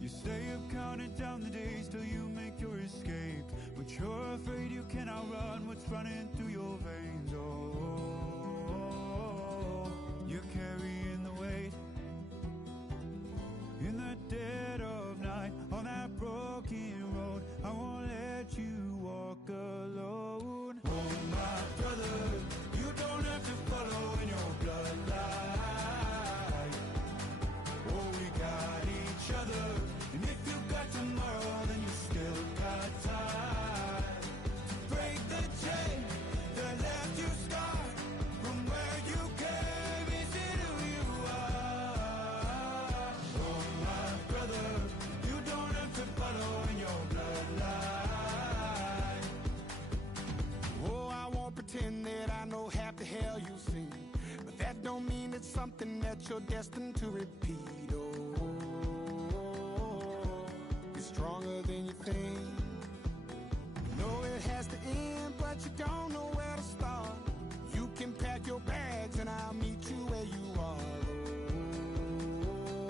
You stay up counting down the days till you make your escape, but you're afraid you cannot run what's running through your veins. Oh, you're carrying the weight in the dead of night on that broken road. I won't let you walk alone. Oh my brother, you don't have to follow in your bloodline. Oh, we got each other, and if you got tomorrow, then you still got time to break the chain that left you scarred from where you came. Is it who you are? Oh my brother, you don't have to follow in your bloodline. Oh, I won't pretend that I know half the hell you've seen, but that don't mean it's something that you're destined to repeat. Oh, you're stronger than you think. You know it has to end, but you don't know where to start. You can pack your bags and I'll meet you where you are.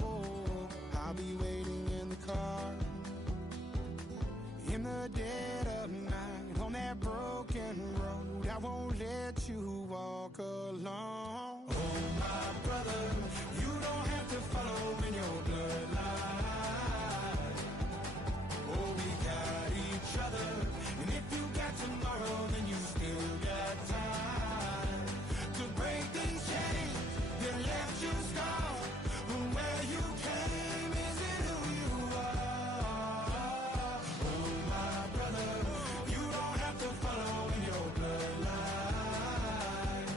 Oh, I'll be waiting in the car in the dead of night on that broken road. I won't let you walk alone. Oh my brother, you don't have to follow in your bloodline. Oh, we got each other, and if you got tomorrow, then you still got time to break these chains that left you scarred from where you came. Is it who you are? Oh my brother, you don't have to follow in your bloodline.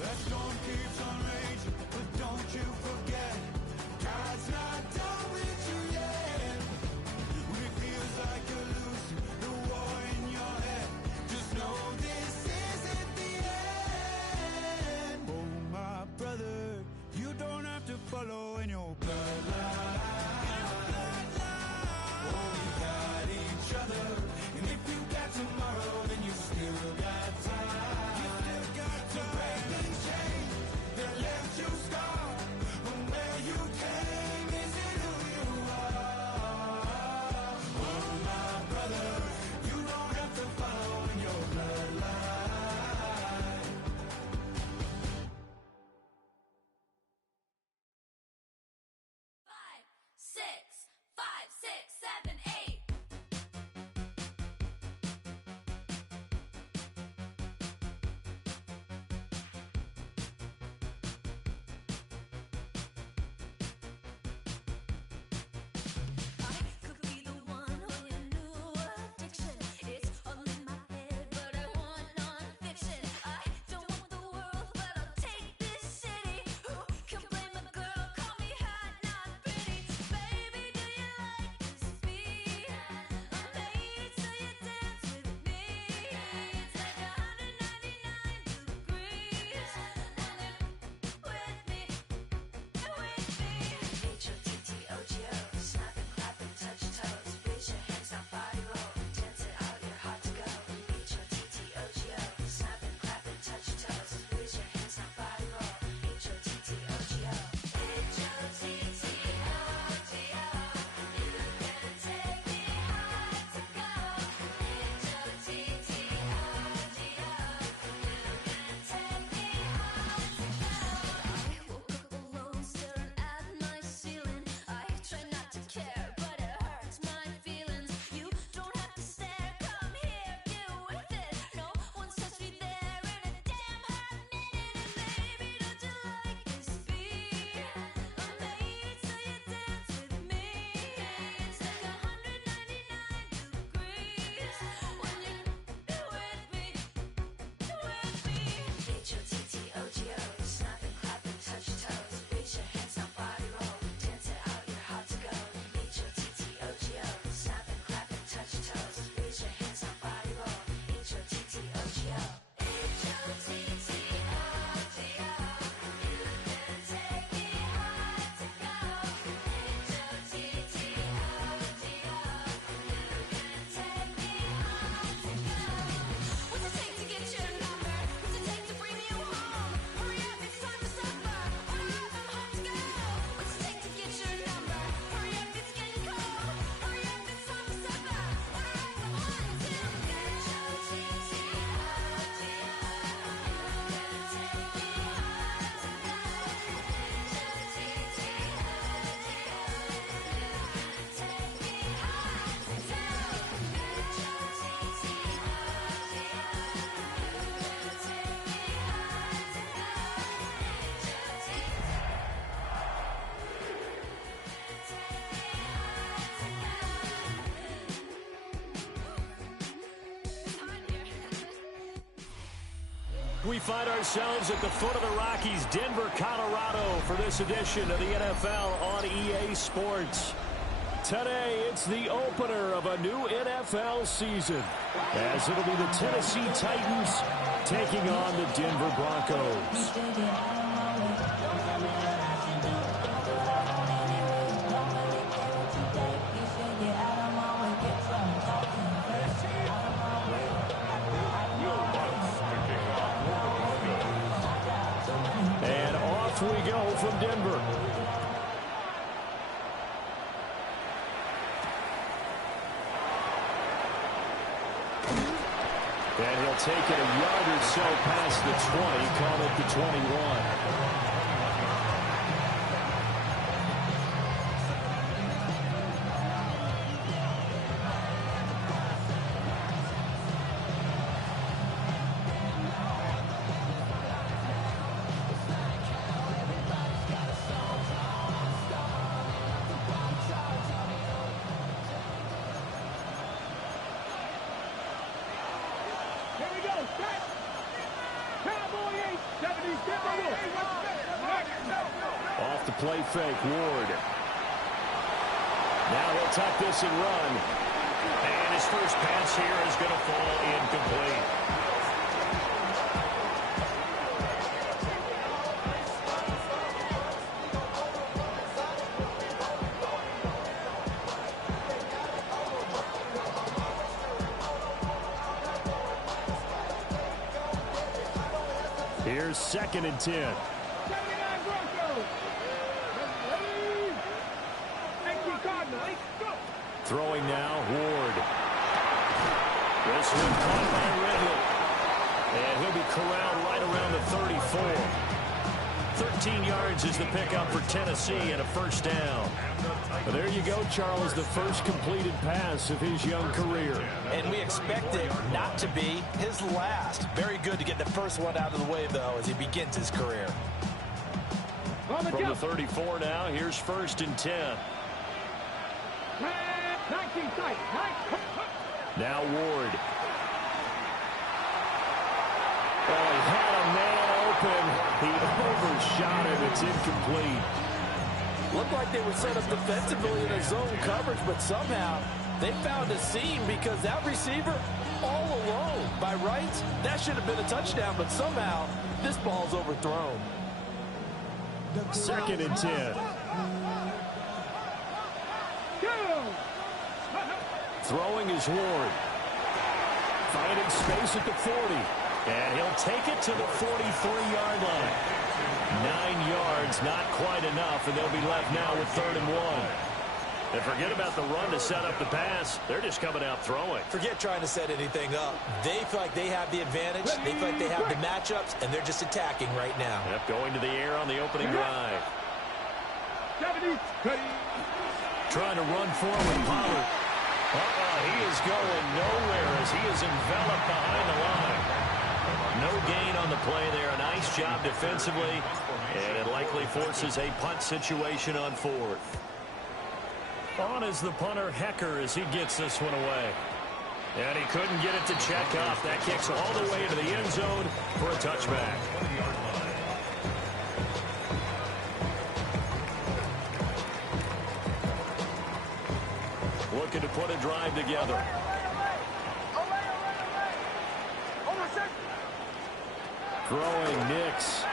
That storm keeps on raging, but don't you forget, God's not done with you yet. When it feels like you're losing the war in your head, just know this isn't the end. Oh my brother, you don't have to follow in your bloodline. Oh, we got each other, and if you got tomorrow, then you still got time. You still got to break these chains that left you scarred from where you came. Is it who you are? Oh my brother, you don't have to follow in your bloodline. 5, 6, 5, 6, 7, 8. I could be the one on your new addiction. It's all in my head, but I want non-fiction. I don't want the world, but I'll take this city. Who can blame a girl? Call me hot, not pretty. Baby, We find ourselves at the foot of the Rockies, Denver, Colorado, for this edition of the NFL on EA Sports. Today, it's the opener of a new NFL season, as it'll be the Tennessee Titans taking on the Denver Broncos. And off we go from Denver. And he'll take it a yard or so past the 20, call it the 21. Off the play fake, Ward. Now he'll tuck this and run. And his first pass here is going to fall incomplete. Here's 2nd and 10. Throwing now, Ward. This one caught by Ridley. And he'll be corralled right around the 34. 13 yards is the pickup for Tennessee and a first down. Well, there you go, Charles, the first completed pass of his young career. And we expect it not to be his last. Very good to get the first one out of the way, though, as he begins his career. From the 34 now, here's 1st and 10. Now Ward. Oh, he had a man open. He overshot him. It's incomplete. Looked like they were set up defensively in a zone coverage, but somehow they found a seam because that receiver all alone. By rights, that should have been a touchdown, but somehow this ball's overthrown. 2nd and 10. Throwing is Ward. Finding space at the 40. And he'll take it to the 43-yard line. 9 yards, not quite enough, and they'll be left now with 3rd and 1. And forget about the run to set up the pass. They're just coming out throwing. Forget trying to set anything up. They feel like they have the advantage. They feel like they have the matchups, and they're just attacking right now. Yep, going to the air on the opening drive. Trying to run forward, Pollard. He is going nowhere as he is enveloped behind the line. No gain on the play there. A nice job defensively, and it likely forces a punt situation on 4th. On is the punter, Hecker, as he gets this one away. And he couldn't get it to check off. That kicks all the way into the end zone for a touchback. Looking to put a drive together. Throwing Nix.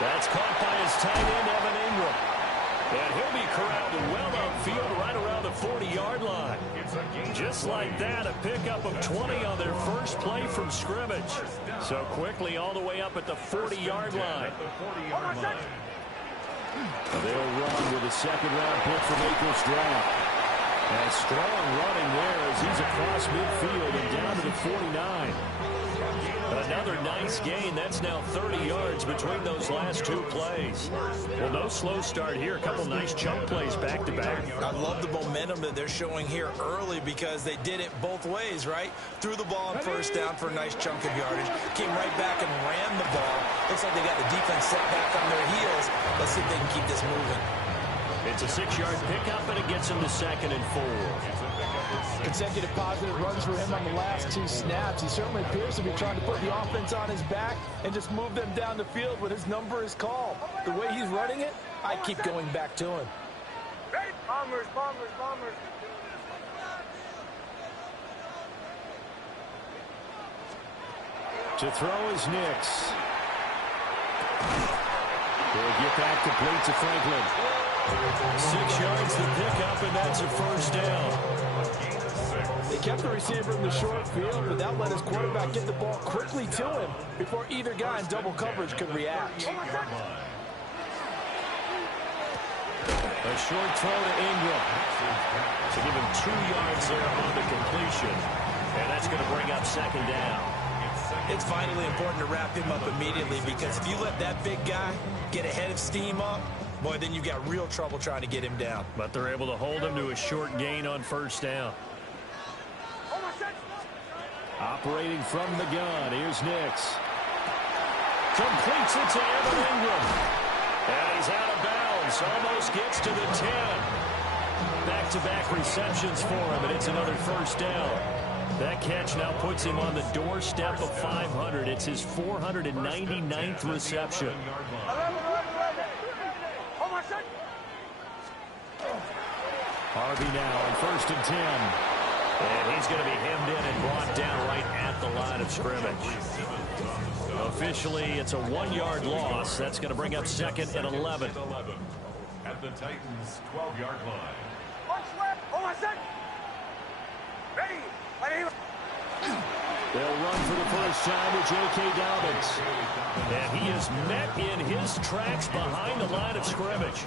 That's caught by his tight end, Evan Ingram. And he'll be corralled well upfield right around the 40-yard line. Just like that, a pickup of 20 on their first play from scrimmage. So quickly all the way up at the 40-yard line. They'll run with a 2nd-round pick from April's draft. And strong running there as he's across midfield and down to the 49. Another nice gain. That's now 30 yards between those last 2 plays. Well, no slow start here. A couple nice chunk plays back-to-back. I love the momentum that they're showing here early because they did it both ways, right? Threw the ball on 1st down for a nice chunk of yardage. Came right back and ran the ball. Looks like they got the defense set back on their heels. Let's see if they can keep this moving. It's a 6-yard pickup, and it gets them to 2nd and 4. Consecutive positive runs for him on the last 2 snaps. He certainly appears to be trying to put the offense on his back and just move them down the field when his number is called. The way he's running it, I keep going back to him. Bombers, bombers, bombers. To throw is Nix. They'll get back complete to Franklin. 6 yards the pickup, and that's a first down. They kept the receiver in the short field, but that let his quarterback get the ball quickly to him before either guy in double coverage could react. A short throw to Ingram. To give him 2 yards there on the completion. And that's going to bring up second down. It's vitally important to wrap him up immediately, because if you let that big guy get ahead of steam up, boy, then you've got real trouble trying to get him down. But they're able to hold him to a short gain on first down. Operating from the gun, here's Nix. Completes it to Evan Ingram. And he's out of bounds, almost gets to the 10. Back-to-back receptions for him, and it's another first down. That catch now puts him on the doorstep of 500. It's his 499th reception. Harvey now on 1st and 10. And he's going to be hemmed in and brought down right at the line of scrimmage. Officially, it's a 1-yard loss. That's going to bring up 2nd and 11. At the Titans' 12-yard line. They'll run for the first time with J.K. Dobbins. And he is met in his tracks behind the line of scrimmage.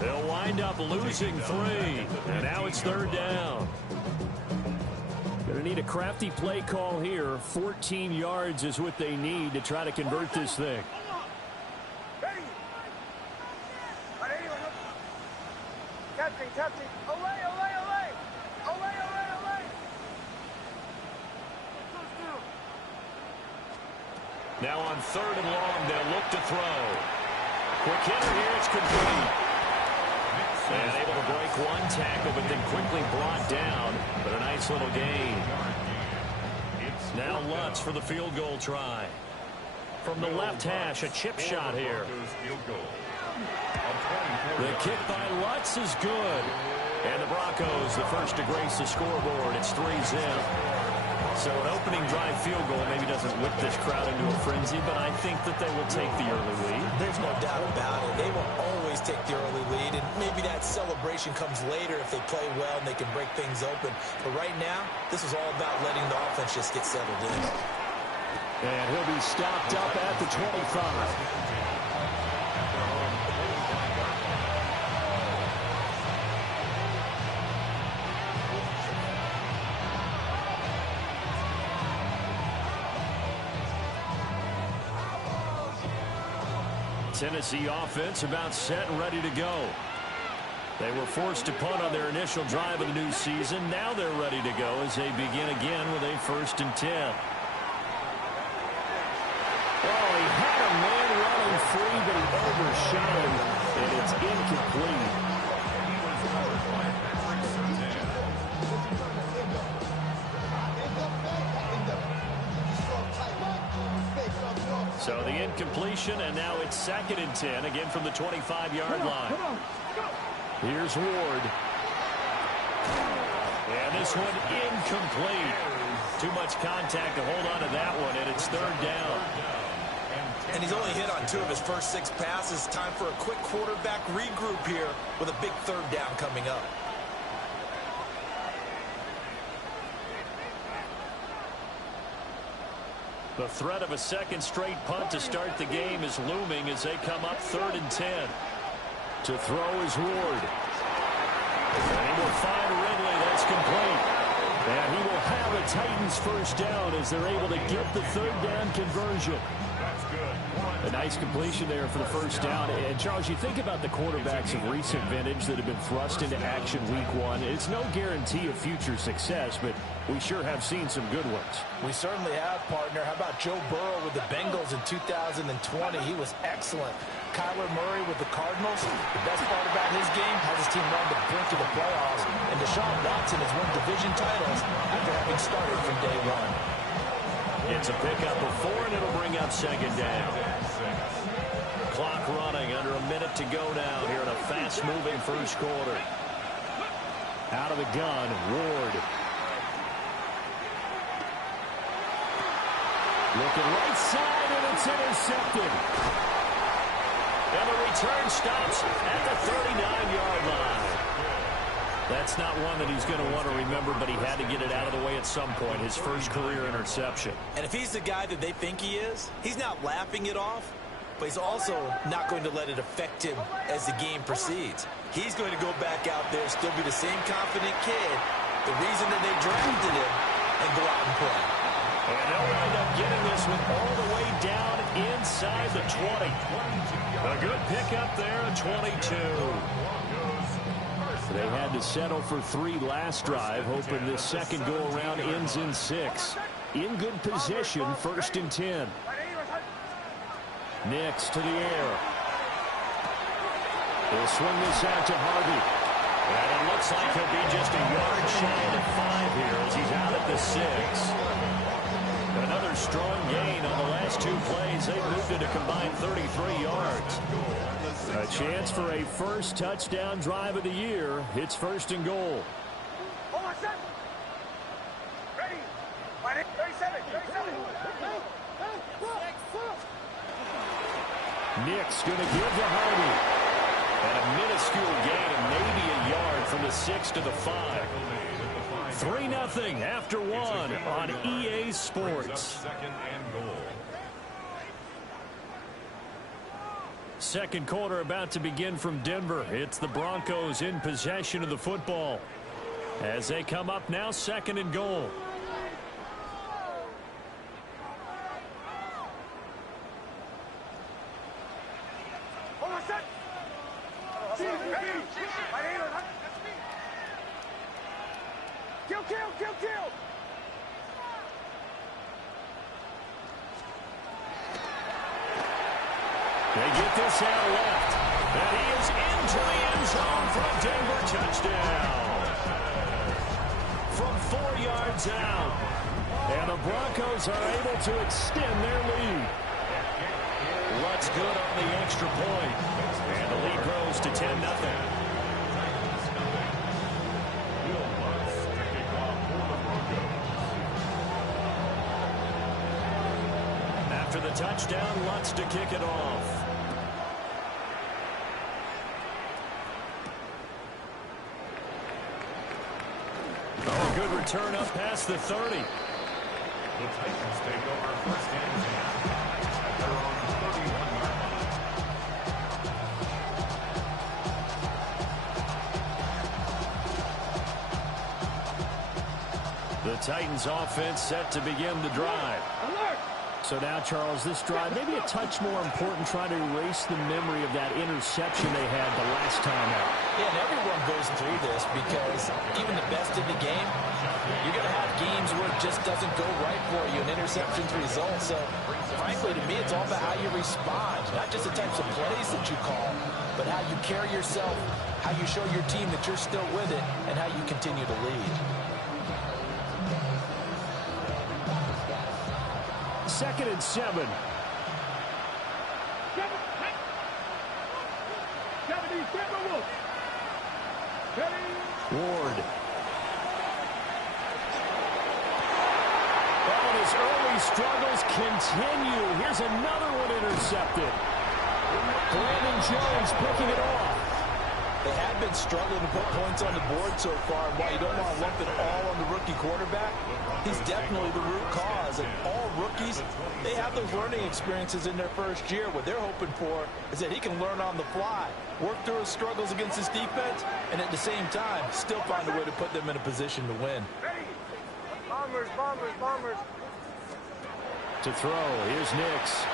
They'll wind up losing 3. And now it's 3rd down. Going to need a crafty play call here. 14 yards is what they need to try to convert this thing. Now on 3rd and long, they'll look to throw. Quick hitter here, it's complete. And able to break one tackle, but then quickly brought down. But a nice little gain. Now Lutz for the field goal try. From the left hash, a chip shot here. The kick by Lutz is good. And the Broncos, the first to grace the scoreboard. It's 3-zip. So an opening drive field goal maybe doesn't whip this crowd into a frenzy, but I think that they will take the early lead. There's no doubt about it. They will always take the early lead, and maybe that celebration comes later if they play well and they can break things open. But right now, this is all about letting the offense just get settled in. And he'll be stopped up at the 25. Tennessee offense about set and ready to go. They were forced to punt on their initial drive of the new season. Now they're ready to go as they begin again with a 1st and 10. Oh, he had a man running free, but he overshot him, and it's incomplete. So the incompletion, and now it's 2nd and 10, again from the 25-yard line. Here's Ward. And this one incomplete. Too much contact to hold on to that one, and it's 3rd down. And he's only hit on 2 of his first 6 passes. Time for a quick quarterback regroup here with a big 3rd down coming up. The threat of a 2nd straight punt to start the game is looming as they come up 3rd and 10. To throw is Ward. And he will find Ridley. That's complete. And he will have a Titans first down as they're able to get the 3rd down conversion. That's good. A nice completion there for the first down. And, Charles, you think about the quarterbacks of recent vintage that have been thrust into action week 1. It's no guarantee of future success, but we sure have seen some good ones. We certainly have, partner. How about Joe Burrow with the Bengals in 2020? He was excellent. Kyler Murray with the Cardinals, the best part about his game has his team run to the brink of the playoffs, and Deshaun Watson has won division titles after having started from day one. It's a pickup of 4, and it'll bring up second down. Clock running, under a minute to go now here in a fast-moving first quarter. Out of the gun, Ward. Looking right side, and it's intercepted. And the return stops at the 39-yard line. That's not one that he's going to want to remember, but he had to get it out of the way at some point, his first career interception. And if he's the guy that they think he is, he's not laughing it off, but he's also not going to let it affect him as the game proceeds. He's going to go back out there, still be the same confident kid, the reason that they drafted him, and go out and play. And they'll end up getting this one all the way down inside the 20. A good pickup there at 22. They had to settle for 3 last drive, hoping this second go-around ends in 6. In good position, 1st and 10. Nix to the air. He'll swing this out to Harvey. And it looks like he'll be just a yard shy of 5 here as he's out at the 6. Another strong gain on the last 2 plays. They've moved it a combined 33 yards. A chance for a first touchdown drive of the year. It's 1st and goal. Ready? 37. Nix going to give to Harvey. And a minuscule gain of maybe a yard from the 6 to the 5. 3-0 after 1 on EA Sports. Second quarter about to begin from Denver. It's the Broncos in possession of the football as they come up now 2nd and goal. Kill. They get this out left. And he is into the end zone for a Denver touchdown. From 4 yards out. And the Broncos are able to extend their lead. What's good on the extra point. And the lead grows to 10-0. After the touchdown, Lutz to kick it off. Oh, good return up past the 30. The Titans take over 1st and 10 at their own 31-yard line. The Titans offense set to begin the drive. So now, Charles, this drive maybe a touch more important, trying to erase the memory of that interception they had the last time out. Yeah, and everyone goes through this because even the best in the game, you're going to have games where it just doesn't go right for you, and interceptions result. So, frankly, to me, it's all about how you respond, not just the types of plays that you call, but how you carry yourself, how you show your team that you're still with it, and how you continue to lead. 2nd and 7. Ward. And his early struggles continue. Here's another one intercepted. Brandon Jones picking it off. They have been struggling to put points on the board so far, and while you don't want to lump it all on the rookie quarterback, he's definitely the root cause. And all rookies, they have those learning experiences in their first year. What they're hoping for is that he can learn on the fly, work through his struggles against his defense, and at the same time, still find a way to put them in a position to win. Ready? Bombers. To throw, here's Nix.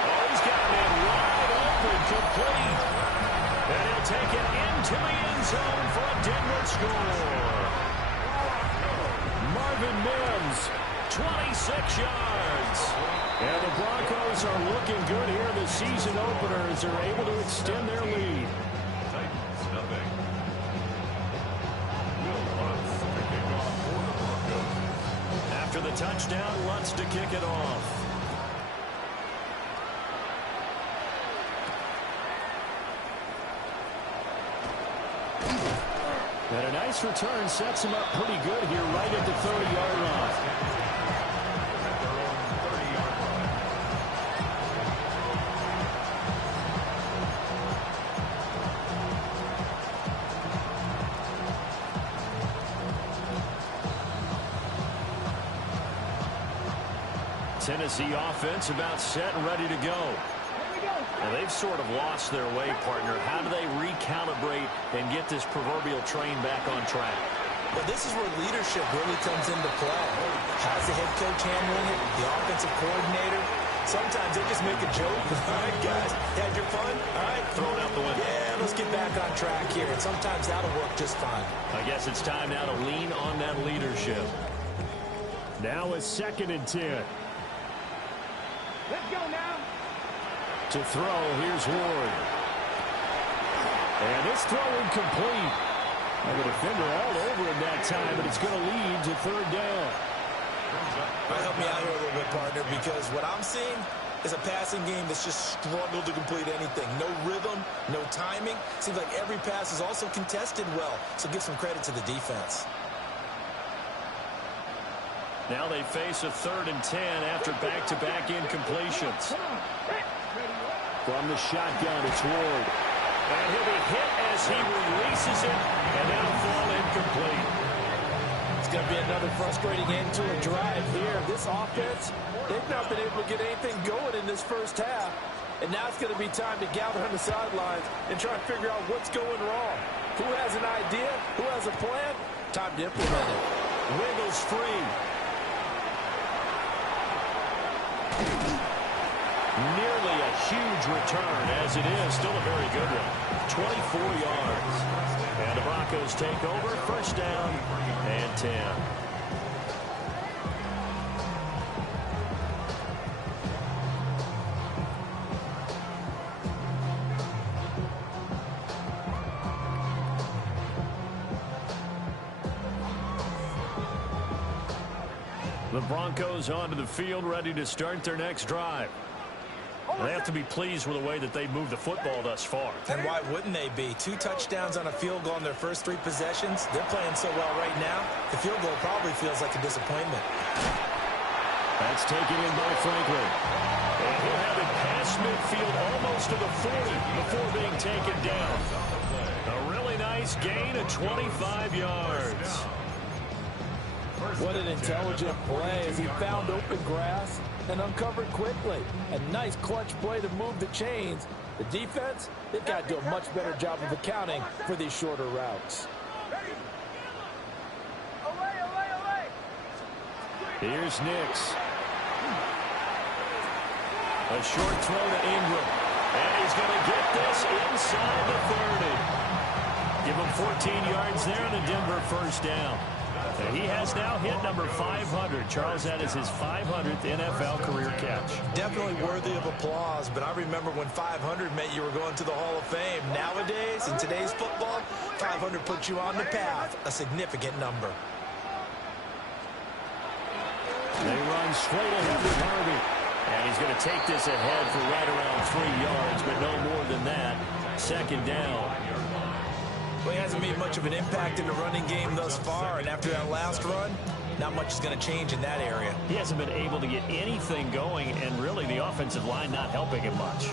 Oh, he's got a man wide open, complete. And he'll take it into the end zone for a Denver score. Marvin Mims, 26 yards. And the Broncos are looking good here. The season openers are able to extend their lead. Titans, nothing. Will Lutz to kick off for the Broncos. After the touchdown, Lutz to kick it off. And a nice return sets him up pretty good here right at the 30-yard line. Tennessee offense about set and ready to go. Now they've sort of lost their way, partner. How do they recalibrate and get this proverbial train back on track? Well, this is where leadership really comes into play. How's the head coach handling it? The offensive coordinator? Sometimes they just make a joke. All right, guys, had your fun? All right, Throw it out the window. yeah, let's get back on track here. And sometimes that'll work just fine. I guess it's time now to lean on that leadership. Now it's 2nd and 10. Let's go now. To throw, here's Ward. And it's throw incomplete. And the defender all over him that time, but it's going to lead to 3rd down. Help me out here a little bit, partner, because what I'm seeing is a passing game that's just struggled to complete anything. No rhythm, no timing. Seems like every pass is also contested well, so give some credit to the defense. Now they face a 3rd and 10 after back-to-back incompletions. From the shotgun, it's Ward. And he'll be hit as he releases it, and that'll fall incomplete. It's going to be another frustrating end to a drive here. This offense, they've not been able to get anything going in this first half. And now it's going to be time to gather on the sidelines and try and figure out what's going wrong. Who has an idea? Who has a plan? Time to implement it. Wiggles free. Nearly a huge return, as it is. Still a very good one. 24 yards. And the Broncos take over. 1st down and 10. The Broncos onto the field, ready to start their next drive. They have to be pleased with the way that they've moved the football thus far. And why wouldn't they be? 2 touchdowns on a field goal in their first 3 possessions. They're playing so well right now, the field goal probably feels like a disappointment. That's taken in by Franklin. And he'll have it past midfield almost to the 40 before being taken down. A really nice gain of 25 yards. What an intelligent play as he found open grass and uncovered quickly. A nice clutch play to move the chains. The defense, they've got to do a much better job of accounting for these shorter routes. Here's Nix. A short throw to Ingram. And he's going to get this inside the 30. Give him 14 yards there and a Denver 1st down. And he has now hit number 500. Charles, that is his 500th NFL career catch. Definitely worthy of applause, but I remember when 500 meant you were going to the Hall of Fame. Nowadays, in today's football, 500 puts you on the path, a significant number. They run straight ahead with Harvey. And he's going to take this ahead for right around 3 yards, but no more than that. 2nd down. Well, he hasn't made much of an impact in the running game thus far, and after that last run, not much is going to change in that area. He hasn't been able to get anything going, and really the offensive line not helping him much.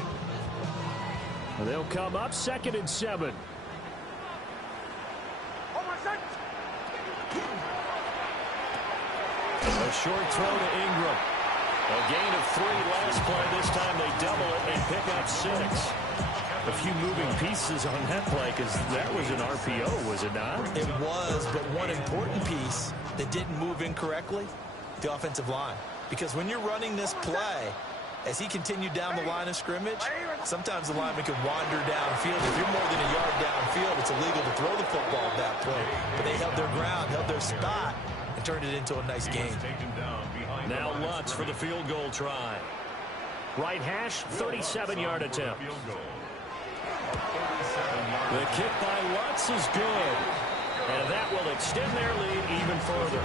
They'll come up 2nd and 7. A short throw to Ingram. A gain of 3 last play. This time they double it and pick up 6. A few moving pieces on that play because that was an RPO, was it not? It was, but one important piece that didn't move incorrectly, the offensive line. Because when you're running this play, as he continued down the line of scrimmage, sometimes the lineman could wander downfield. If you're more than a yard downfield, it's illegal to throw the football at that point. But they held their ground, held their spot, and turned it into a nice game. Taken down behind Now Lutz for the field goal try. Right hash, 37-yard attempt. The kick by Lutz is good. And that will extend their lead even further.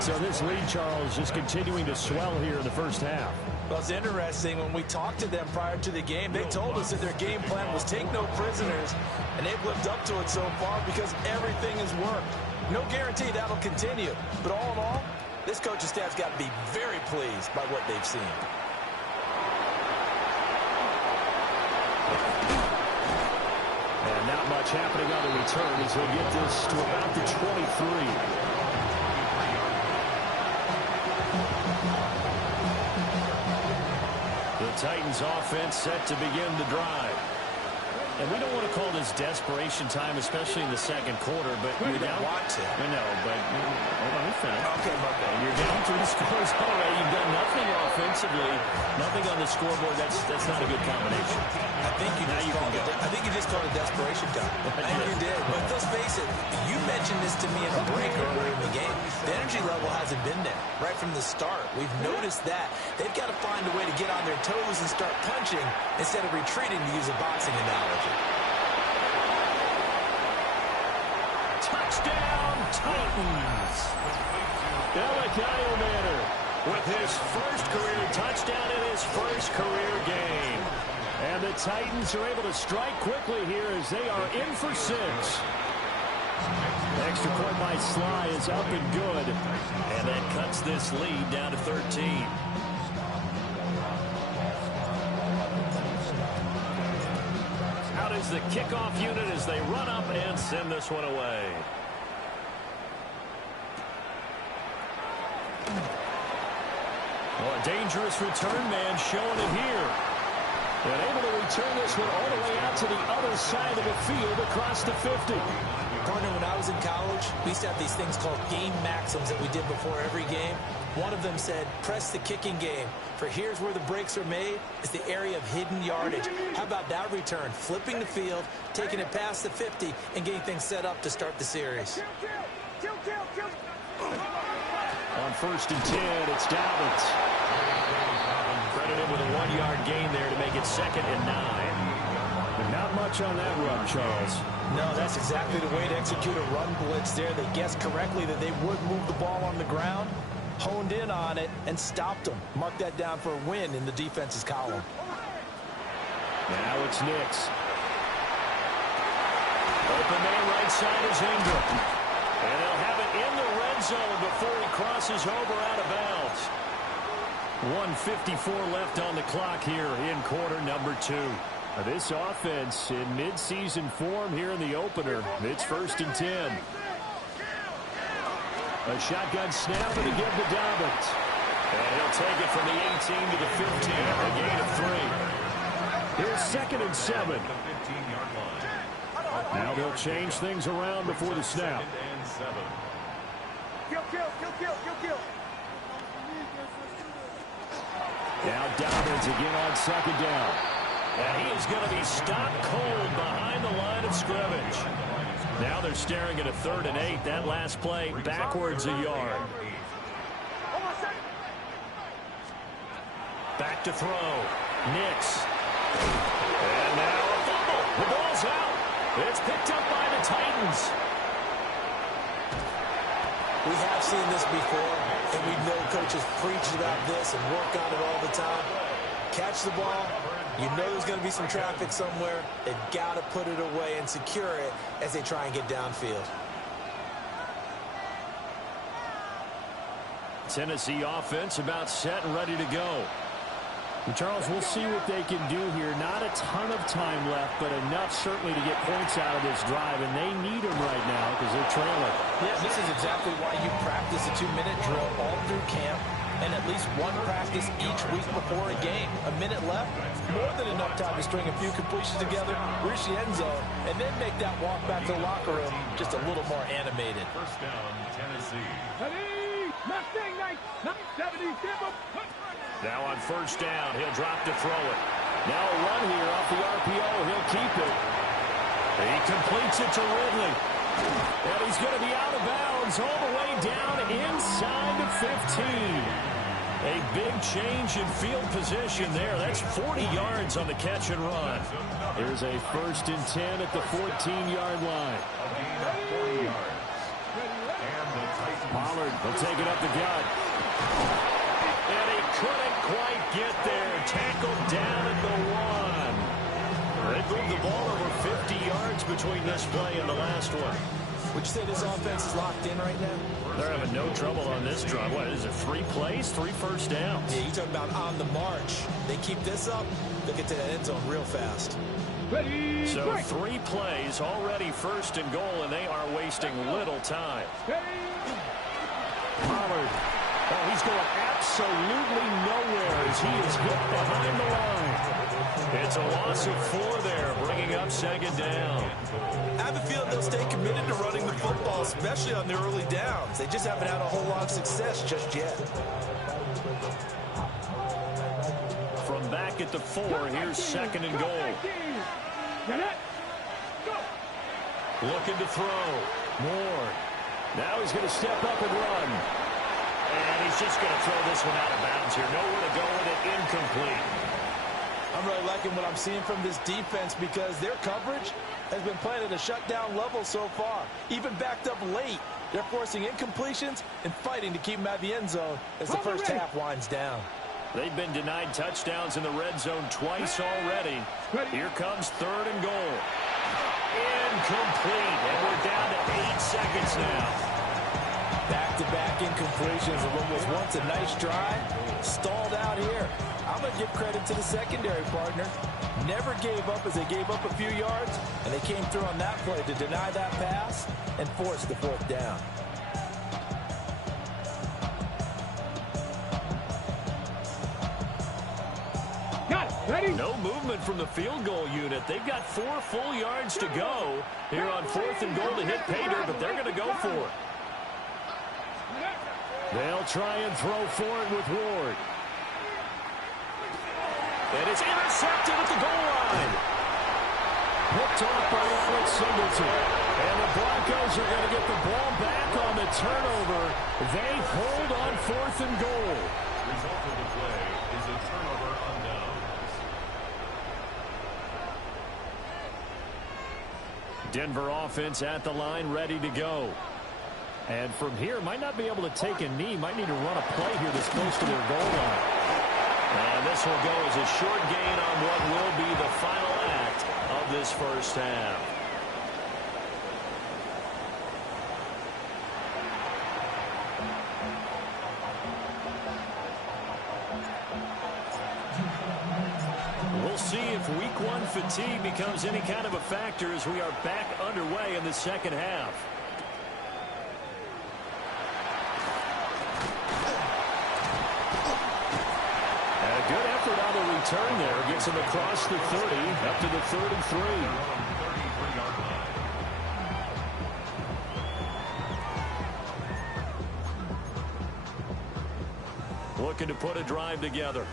So this lead, Charles, just continuing to swell here in the first half. Well, it's interesting. When we talked to them prior to the game, they told us that their game plan was take no prisoners, and they've lived up to it so far because everything has worked. No guarantee that'll continue. But all in all, this coaching staff's got to be very pleased by what they've seen. And not much happening on the return as he'll get this to about the 23. The Titans offense set to begin the drive. And we don't want to call this desperation time, especially in the second quarter, but We don't want to. I know, but hold on, finish. Okay, Marco. You're down 3 scores already. You've done nothing offensively, nothing on the scoreboard. That's not a good combination. I think you just called it desperation time. I think you did. But let's face it, you mentioned this to me in a break earlier in the game. The energy level hasn't been there right from the start. We've noticed that. They've got to find a way to get on their toes and start punching instead of retreating, to use a boxing analogy. Touchdown, Titans! Kyle Manor with his first career touchdown in his first career game. And the Titans are able to strike quickly here as they are in for 6. Extra point by Sly is up and good. And that cuts this lead down to 13. Out is the kickoff unit as they run up and send this one away. Well, a dangerous return man showing it here. And able to return this one all the way out to the other side of the field across the 50. Partner, when I was in college, we used to have these things called game maxims that we did before every game. One of them said, press the kicking game, for here's where the breaks are made. It's the area of hidden yardage. How about that return? Flipping the field, taking it past the 50, and getting things set up to start the series. On 1st and 10, it's Dobbins. Credit him with a 1-yard gain there to make it 2nd and 9. But not much on that run, Charles. No, that's exactly the way to execute a run blitz there. They guessed correctly that they would move the ball on the ground, honed in on it, and stopped them. Mark that down for a win in the defense's column. Now it's Nix. Open man right side is Ingram. And they'll have it in the red zone before he crosses over out of bounds. 1:54 left on the clock here in quarter number 2. This offense in midseason form here in the opener. It's 1st and 10. A shotgun snap and a give to Dobbins. And he'll take it from the 18 to the 15, a gain of 3. Here's 2nd and 7. Now they'll change things around before the snap. Kill. Now Dobbins again on 2nd down. And he is going to be stopped cold behind the line of scrimmage. Now they're staring at a 3rd and 8. That last play backwards a yard. Back to throw. Nix. And now a fumble. The ball's out. It's picked up by the Titans. We have seen this before, and we know coaches preach about this and work on it all the time. Catch the ball. You know there's going to be some traffic somewhere. They've got to put it away and secure it as they try and get downfield. Tennessee offense about set and ready to go. And Charles, we'll see what they can do here. Not a ton of time left, but enough certainly to get points out of this drive, and they need them right now because they're trailing. Yeah, this is exactly why you practice a 2-minute drill all through camp and at least one practice each week before a game. A minute left, more than enough time to string a few completions together, reach the end zone, and then make that walk back to the locker room just a little more animated. First down, Tennessee. Now on 1st down, he'll drop to throw it. Now a run here off the RPO. He'll keep it. He completes it to Ridley. And he's going to be out of bounds all the way down inside the 15. A big change in field position there. That's 40 yards on the catch and run. Here's a 1st and 10 at the 14-yard line. Pollard will take it up the gut. And he couldn't quite get there. Tackled down at the 1. They moved the ball over 50 yards between this play and the last one. Would you say this offense is locked in right now? They're having no trouble on this drive. What is it, 3 plays, 3 first downs? Yeah, you're talking about on the march. They keep this up, they'll get to that end zone real fast. So 3 plays, already 1st and goal, and they are wasting little time. Pollard. Oh, he's going absolutely nowhere as he is hit behind the line. It's a loss of 4 there, bringing up 2nd down. I have a feeling they'll stay committed to running the football, especially on the early downs. They just haven't had a whole lot of success just yet. From back at the 4, here's 2nd and goal. Looking to throw. Moore. Now he's going to step up and run. And he's just going to throw this one out of bounds here. Nowhere to go with it. Incomplete. I'm really liking what I'm seeing from this defense because their coverage has been playing at a shutdown level so far. Even backed up late, they're forcing incompletions and fighting to keep them out of the end zone as the first half winds down. They've been denied touchdowns in the red zone twice already. Here comes 3rd and goal. Incomplete. And we're down to 8 seconds now. Back-to-back incompletions of what was once a nice drive. Stalled out here. I'm going to give credit to the secondary partner. Never gave up as they gave up a few yards, and they came through on that play to deny that pass and force the 4th down. No movement from the field goal unit. They've got 4 full yards to go here on 4th and goal to hit Pater, but they're going to go for it. They'll try and throw for it with Ward. And it's intercepted at the goal line. Picked off by Alex Singleton. And the Broncos are going to get the ball back on the turnover. They hold on 4th and goal. Result of the play is a turnover on downs. Denver offense at the line, ready to go. And from here, might not be able to take a knee. Might need to run a play here this close to their goal line. And this will go as a short gain on what will be the final act of this first half. We'll see if week 1 fatigue becomes any kind of a factor as we are back underway in the second half. Good effort on the return there. Gets him across the 30, up to the 33. Looking to put a drive together.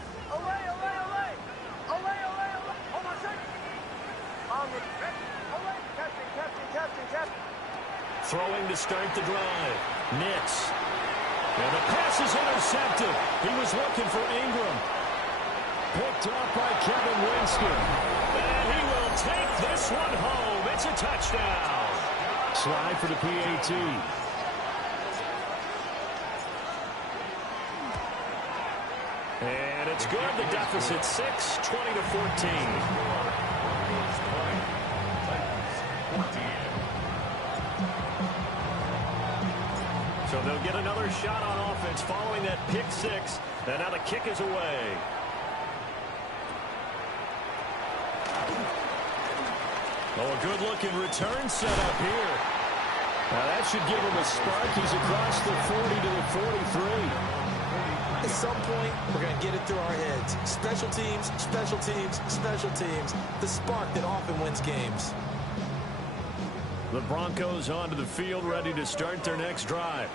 Throwing to start the drive. Nix. And the pass is intercepted. He was looking for Ingram. Picked up by Kevin Winston. And he will take this one home. It's a touchdown. Slide for the PAT. And it's good. The deficit 6, 20-14. So they'll get another shot on offense following that pick 6. And now the kick is away. Oh, a good-looking return set up here. Now that should give him a spark. He's across the 40 to the 43. At some point, we're going to get it through our heads. Special teams, special teams, special teams. The spark that often wins games. The Broncos onto the field, ready to start their next drive.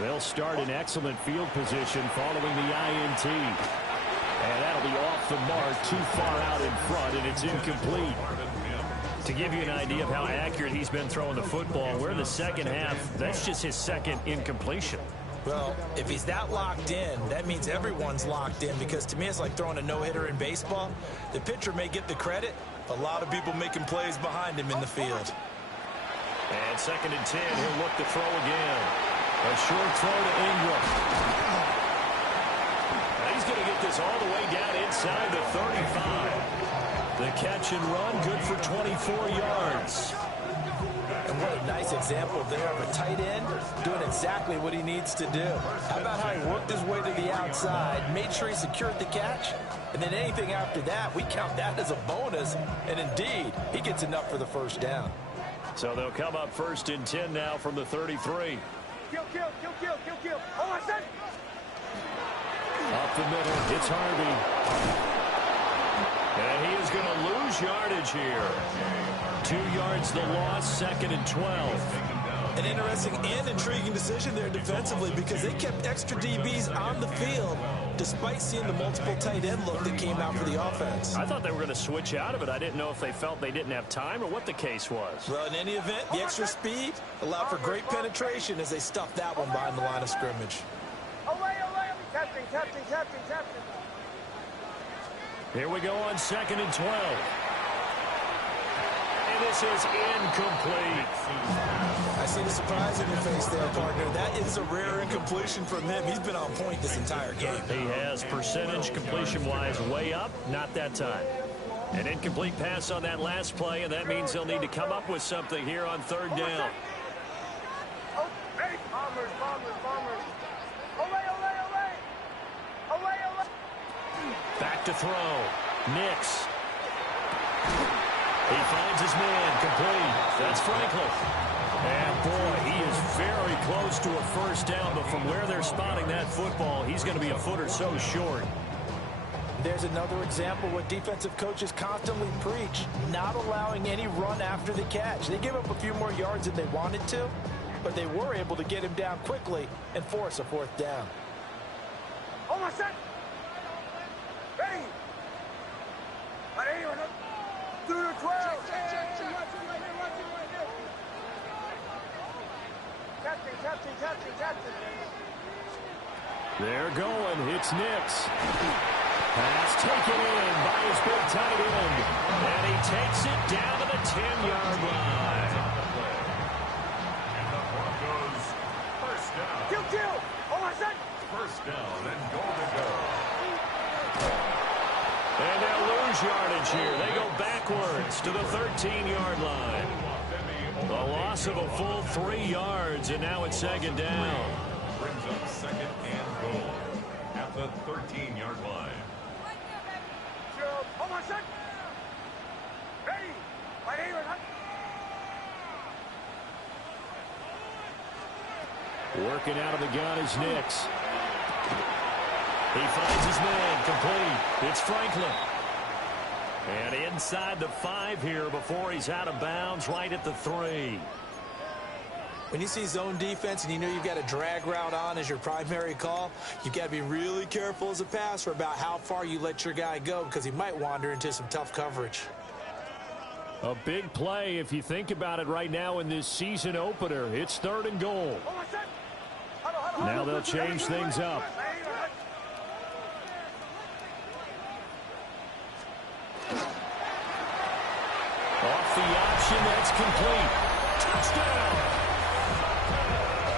They'll start in excellent field position following the INT. And that'll be off the mark, too far out in front, and it's incomplete. To give you an idea of how accurate he's been throwing the football, we're in the second half. That's just his second incompletion. Well, if he's that locked in, that means everyone's locked in, because to me it's like throwing a no-hitter in baseball. The pitcher may get the credit, a lot of people making plays behind him in the field. And 2nd and 10, he'll look to throw again. A short throw to Ingram. Now he's going to get this all the way down inside the 35. The catch and run, good for 24 yards. And what a nice example there of a tight end doing exactly what he needs to do. How about how he worked his way to the outside, made sure he secured the catch, and then anything after that, we count that as a bonus. And indeed, he gets enough for the first down. So they'll come up 1st and 10 now from the 33. Kill. Oh, I said. Up the middle, it's Harvey. And he is going to lose yardage here. 2 yards the loss, 2nd and 12. An interesting and intriguing decision there defensively, because they kept extra DBs on the field despite seeing the multiple tight end look that came out for the offense. I thought they were going to switch out of it. I didn't know if they felt they didn't have time or what the case was. Well, in any event, the extra speed allowed for great penetration as they stuffed that one behind the line of scrimmage. Away. Captain. Here we go on 2nd and 12. And this is incomplete. I see the surprise in your face there, partner. That is a rare incompletion from him. He's been on point this entire game. He has percentage completion-wise way up, not that time. An incomplete pass on that last play, and that means they'll need to come up with something here on 3rd down. Bombers. Away. Back to throw. Nix. He finds his man, complete. That's Franklin. And boy, he is very close to a first down, but from where they're spotting that football, he's going to be a foot or so short. There's another example what defensive coaches constantly preach, not allowing any run after the catch. They gave up a few more yards than they wanted to, but they were able to get him down quickly and force a 4th down. Oh, my son. Ready. Through the 12. Captain. They're going. It's Nix. Pass taken in by his big tight end. And he takes it down to the 10-yard line. And the Broncos, first down. Kill. Oh, my son. First down and goal to go. And they'll lose yardage here. They go backwards to the 13-yard line. A loss of a full 3 yards, and now it's 2nd down. Brings up 2nd and goal at the 13-yard line. Oh, my son. Ready. Working out of the gun is Nix. He finds his man, complete. It's Franklin. And inside the 5 here before he's out of bounds, right at the 3. When you see zone defense and you know you've got a drag route on as your primary call, you've got to be really careful as a passer about how far you let your guy go, because he might wander into some tough coverage. A big play if you think about it right now in this season opener. It's 3rd and goal. Now they'll change things up. Off the option, that's complete. Touchdown!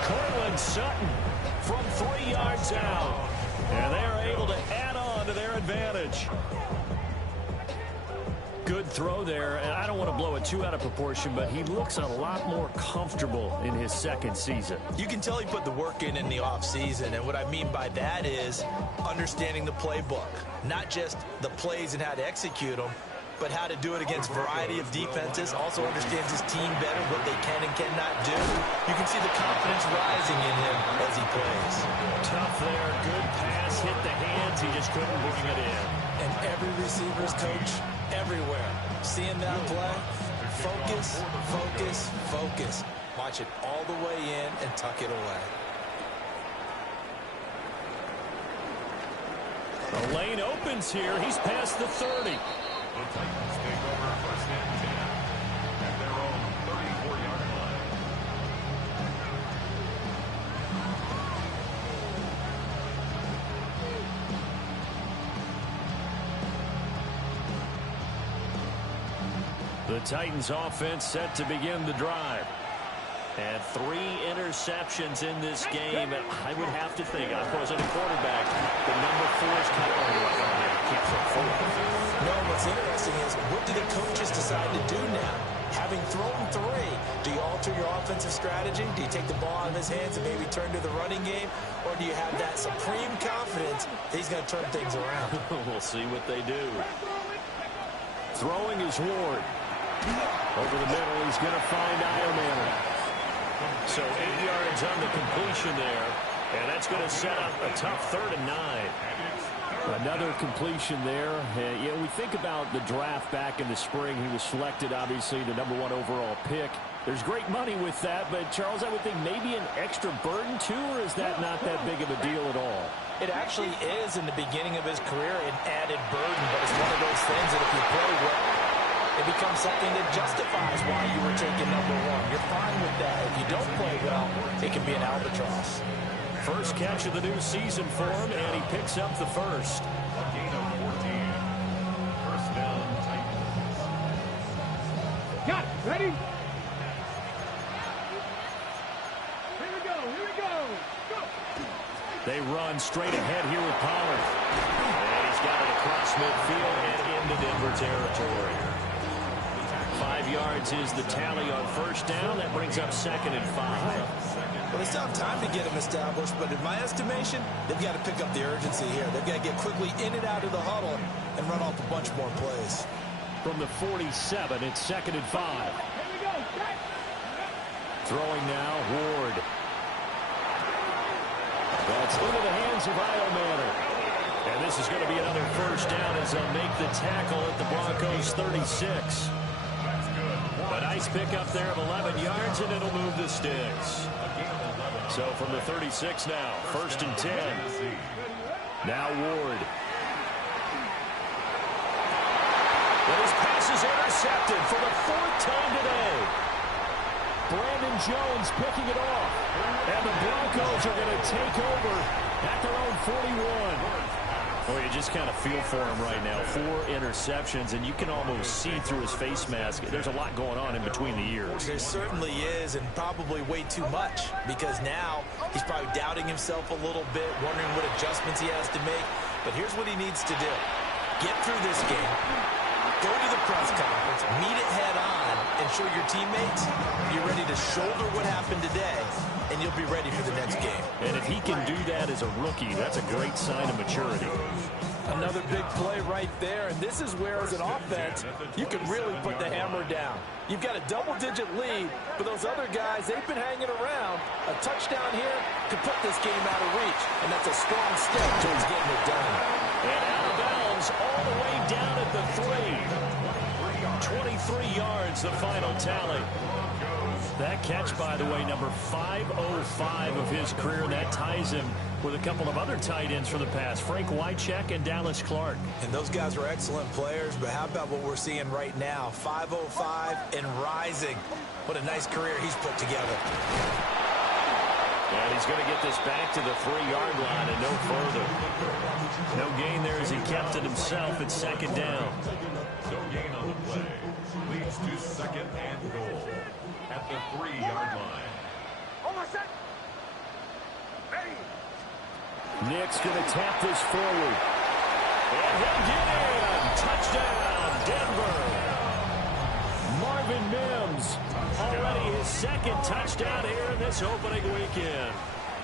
Cortland Sutton from 3 yards out. And they are able to add on to their advantage. Good throw there, and I don't want to blow it too out of proportion, but he looks a lot more comfortable in his 2nd season. You can tell he put the work in the offseason, and what I mean by that is understanding the playbook. Not just the plays and how to execute them, but how to do it against a variety of defenses. Also understands his team better, what they can and cannot do. You can see the confidence rising in him as he plays. Tough there, good pass, hit the hands, he just couldn't bring it in. And every receiver's coach, everywhere, seeing that play, focus. Watch it all the way in and tuck it away. The lane opens here. He's past the 30. The Titans take over 1st and 10. The Titans offense set to begin the drive. And 3 interceptions in this game. And I would have to think, I suppose, at a quarterback, the number 4 is kind of can't throw 4. No, what's interesting is, what do the coaches decide to do now? Having thrown 3, do you alter your offensive strategy? Do you take the ball out of his hands and maybe turn to the running game? Or do you have that supreme confidence that he's going to turn things around? We'll see what they do. Throwing is Ward. Over the middle, he's going to find Ironman. So 8 yards on the completion there. And that's going to set up a tough 3rd and 9. Another completion there. We think about the draft back in the spring. He was selected, obviously, the number 1 overall pick. There's great money with that, but, Charles, I would think maybe an extra burden, too, or is that not that big of a deal at all? It actually is in the beginning of his career an added burden, but it's one of those things that if you play well, it becomes something that justifies why you were taken number 1. You're fine with that. If you don't play well, it can be an albatross. First catch of the new season for him, and he picks up the first. A gain of 14. First down, Titans. Got it. Ready? Here we go. Here we go. Go. They run straight ahead here with Pollard. And he's got it across midfield and into Denver territory. 5 yards is the tally on first down. That brings up 2nd and 5. Well, they still have time to get him established, but in my estimation, they've got to pick up the urgency here. They've got to get quickly in and out of the huddle and run off a bunch more plays. From the 47, it's 2nd and 5. Here we go. Set. Throwing now, Ward. That's into the hands of Ironman. And this is going to be another first down as they'll make the tackle at the Broncos 36. A nice pickup there of 11 yards, and it'll move the sticks. So from the 36 now, 1st and 10. Now Ward. And his pass is intercepted for the 4th time today. Brandon Jones picking it off. And the Broncos are going to take over at their own 41. Well, you just kind of feel for him right now. 4 interceptions, and you can almost see through his face mask. There's a lot going on in between the ears. There certainly is, and probably way too much, because now he's probably doubting himself a little bit, wondering what adjustments he has to make. But here's what he needs to do. Get through this game, go to the press conference, meet it head on, and show your teammates you're ready to shoulder what happened today, and you'll be ready for the next game. And if he can do that as a rookie, that's a great sign of maturity. Another big play right there, and this is where, as an offense, you can really put the hammer down. You've got a double-digit lead, but those other guys, they've been hanging around. A touchdown here could put this game out of reach, and that's a strong step towards getting it done. And out of bounds all the way down at the 3. 23 yards, the final tally. That catch, by the way, number 505 of his career. That ties him with a couple of other tight ends for the past, Frank Wycheck and Dallas Clark. And those guys were excellent players, but how about what we're seeing right now? 505 and rising. What a nice career he's put together. And he's going to get this back to the 3-yard line and no further. No gain there as he kept it himself at 2nd down. No gain on the play. Leads to 2nd and goal at the 3-yard line. Almost set. Ready. Nick's going to tap this forward. And he'll get in. Touchdown, Denver. Marvin Mims. Already his 2nd touchdown here in this opening weekend.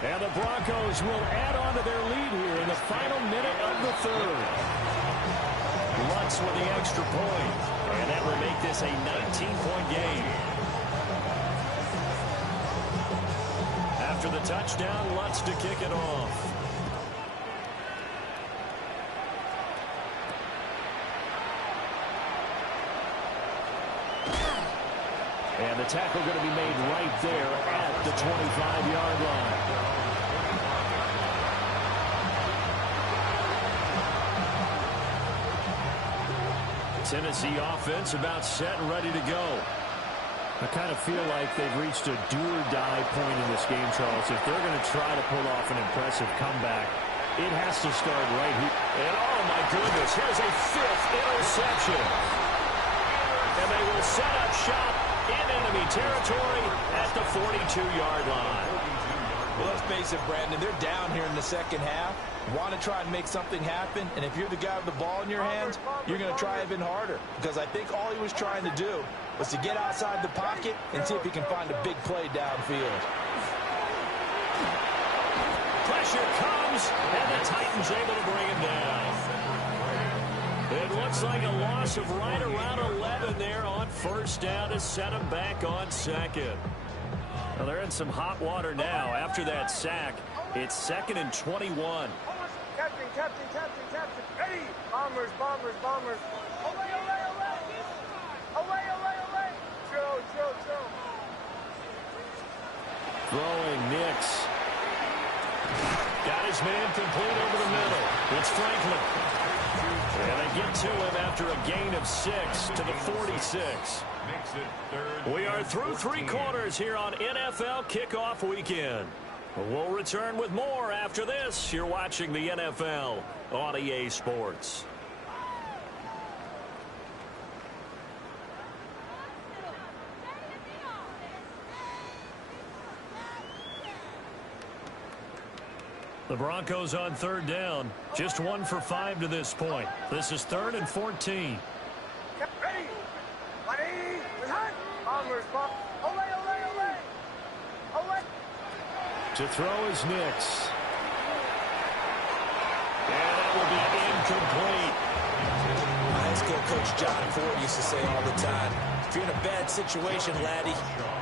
And the Broncos will add on to their lead here in the final minute of the 3rd. Lutz with the extra point. And that will make this a 19-point game. After the touchdown, Lutz to kick it off. And the tackle going to be made right there at the 25-yard line. Tennessee offense about set and ready to go. I kind of feel like they've reached a do-or-die point in this game, Charles. If they're going to try to pull off an impressive comeback, it has to start right here. And oh my goodness, here's a 5th interception. And they will set up shop in enemy territory at the 42-yard line. Well, let's face it, Brandon, they're down here in the second half. Want to try and make something happen, and if you're the guy with the ball in your hands, you're going to try even harder, because I think all he was trying to do was to get outside the pocket and see if he can find a big play downfield. Pressure comes, and the Titans able to bring him down. It looks like a loss of right around 11 there on first down to set him back on second. Well, they're in some hot water now after that sack. It's 2nd and 21. Captain. Ready. Bombers. Away. Drill. Throwing Nix. Got his man complete over the middle. It's Franklin. And they get to him after a gain of 6 to the 46. We are through 3 quarters here on NFL Kickoff Weekend. We'll return with more after this. You're watching the NFL on EA Sports. The Broncos on 3rd down. Just 1 for 5 to this point. This is 3rd and 14. Ready. Bombers. Away. To throw is Nix. And that will be incomplete. High school coach John Ford used to say all the time, if you're in a bad situation, laddie,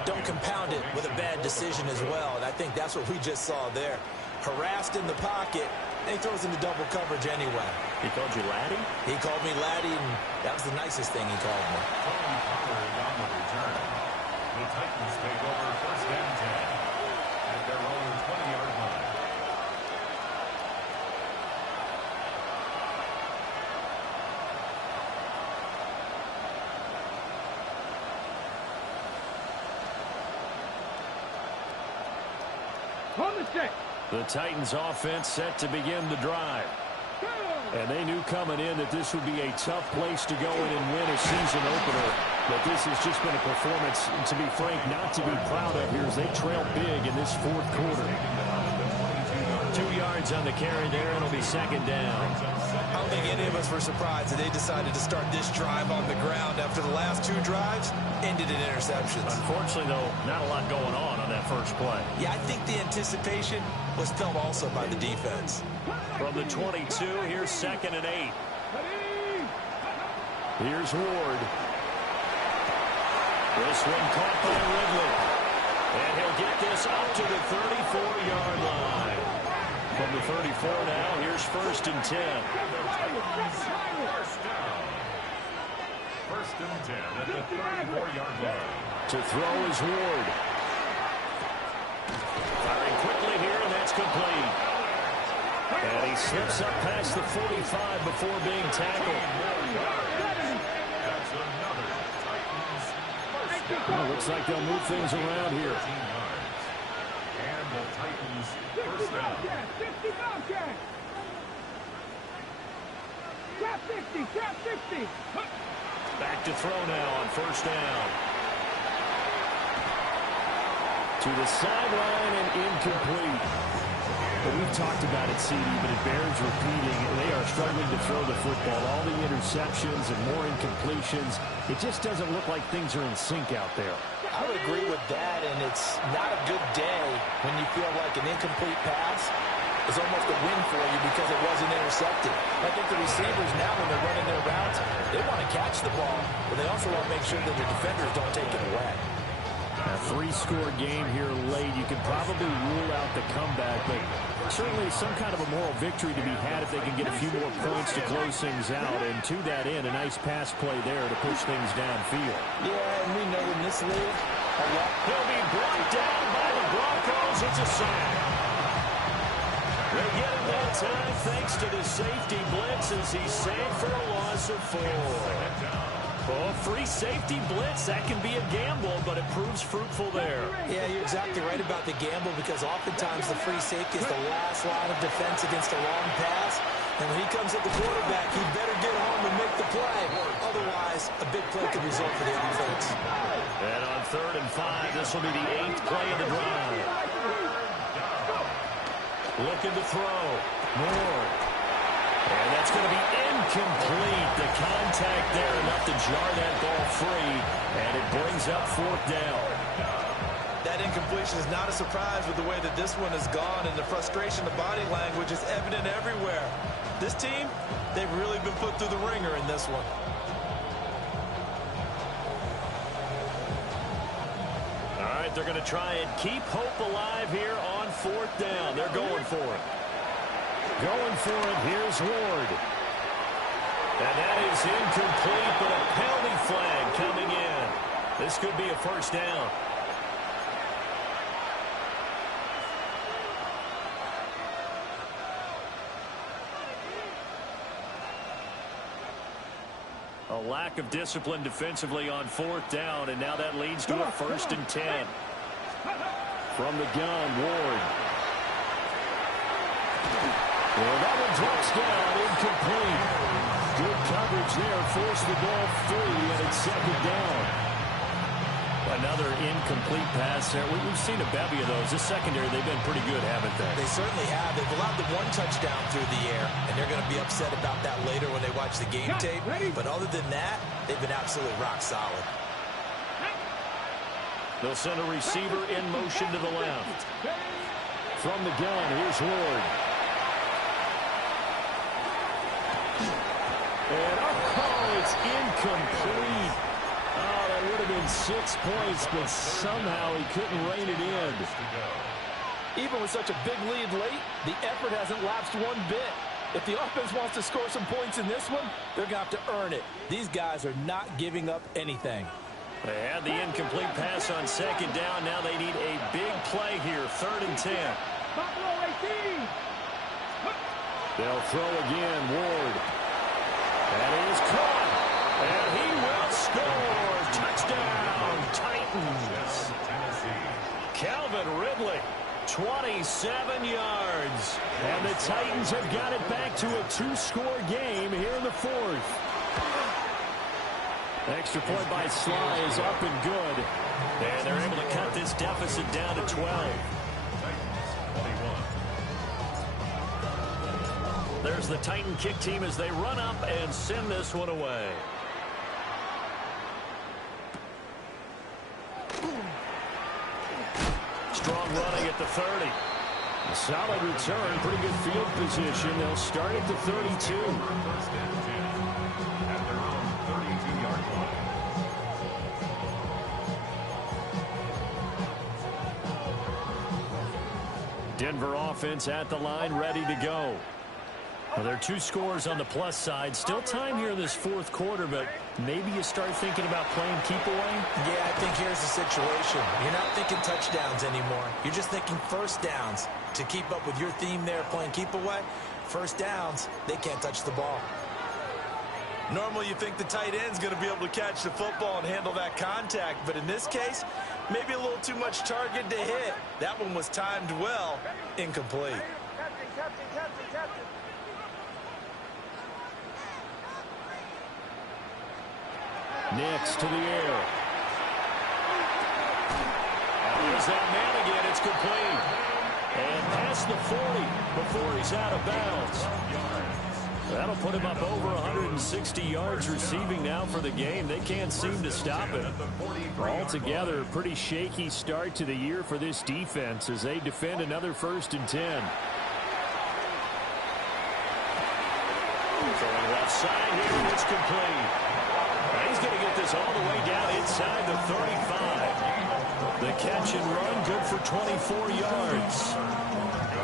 don't compound it with a bad decision as well. And I think that's what we just saw there. Harassed in the pocket, and he throws into double coverage anyway. He called you laddie? He called me laddie, and that was the nicest thing he called me. Tony Pollard on the return. The Titans take over 1st and 10 at their own 20-yard line. On the set. The Titans offense set to begin the drive. And they knew coming in that this would be a tough place to go in and win a season opener. But this has just been a performance, to be frank, not to be proud of here as they trail big in this 4th quarter. 2 yards on the carry there, and it'll be 2nd down. I don't think any of us were surprised that they decided to start this drive on the ground after the last 2 drives ended in interceptions. Unfortunately, though, not a lot going on that first play. Yeah, I think the anticipation was felt also by the defense. From the 22, here's 2nd and 8. Here's Ward. This one caught by Ridley. And he'll get this up to the 34-yard line. From the 34 now, here's 1st and 10. First and 10 at the 34-yard line. To throw is Ward. Firing quickly here, and that's complete. And he slips up past the 45 before being tackled. That's another Titans first down. Well, looks like they'll move things around here. 13 yards. And the Titans first down. 50 Bobcat. Trap 50. Back to throw now on 1st down. To the sideline and incomplete. But we've talked about it, CD, but it bears repeating. They are struggling to throw the football. All the interceptions and more incompletions. It just doesn't look like things are in sync out there. I would agree with that, and it's not a good day when you feel like an incomplete pass is almost a win for you because it wasn't intercepted. I think the receivers now, when they're running their routes, they want to catch the ball, but they also want to make sure that the defenders don't take it away. A 3-score game here late. You could probably rule out the comeback, but certainly some kind of a moral victory to be had if they can get a few more points to close things out. And to that end, a nice pass play there to push things downfield. Yeah, and we know in this league, He'll be brought down by the Broncos. It's a sack. They get him that time thanks to the safety blitz as he's saved for a loss of 4. Oh, free safety blitz, that can be a gamble, but it proves fruitful there. Yeah, you're exactly right about the gamble because oftentimes the free safety is the last line of defense against a long pass. And when he comes at the quarterback, he better get home and make the play. Otherwise, a big play could result for the offense. And on 3rd and 5, this will be the 8th play of the drive. Looking to throw. Moore. And that's going to be incomplete. The contact there enough to jar that ball free. And it brings up 4th down. That incompletion is not a surprise with the way that this one has gone, and the frustration, the body language is evident everywhere. This team, they've really been put through the ringer in this one. All right, they're going to try and keep hope alive here on 4th down. They're going for it. Going for it. Here's Ward. And that is incomplete, but a penalty flag coming in. This could be a 1st down. A lack of discipline defensively on 4th down, and now that leads to a 1st and 10. From the gun, Ward. Well, that one drops down, incomplete. Good coverage there, forced the ball free, and it's 2nd down. Another incomplete pass there. We've seen a bevy of those. This secondary, they've been pretty good, haven't they? They certainly have. They've allowed the 1 touchdown through the air, and they're going to be upset about that later when they watch the game tape. But other than that, they've been absolutely rock solid. They'll send a receiver in motion to the left. From the gun, here's Ward. And it's incomplete. Oh, that would have been 6 points, but somehow he couldn't rein it in. Even with such a big lead late, the effort hasn't lapsed one bit. If the offense wants to score some points in this one, they're going to have to earn it. These guys are not giving up anything. They had the incomplete pass on 2nd down. Now they need a big play here, 3rd and 10. They'll throw again, Ward. And he is caught. And he will score. Touchdown, Titans. Calvin Ridley, 27 yards. And the Titans have got it back to a 2-score game here in the 4th. Extra point by Sly is up and good. And they're able to cut this deficit down to 12. There's the Titan kick team as they run up and send this one away. Strong running at the 30. A solid return, pretty good field position. They'll start at the 32. Denver offense at the line, ready to go. Well, there are 2 scores on the plus side. Still time here in this 4th quarter, but maybe you start thinking about playing keep away? Yeah, I think here's the situation. You're not thinking touchdowns anymore. You're just thinking 1st downs. To keep up with your theme there, playing keep away, 1st downs, they can't touch the ball. Normally you think the tight end's going to be able to catch the football and handle that contact, but in this case, maybe a little too much target to hit. That one was timed well, incomplete. Next to the air. There's that man again. It's complete. And past the 40 before he's out of bounds. That'll put him up over 160 yards receiving now for the game. They can't seem to stop it. Altogether, a pretty shaky start to the year for this defense as they defend another 1st and 10. Throwing left side here, and it's complete. He's going to get this all the way down inside the 35. The catch and run, good for 24 yards.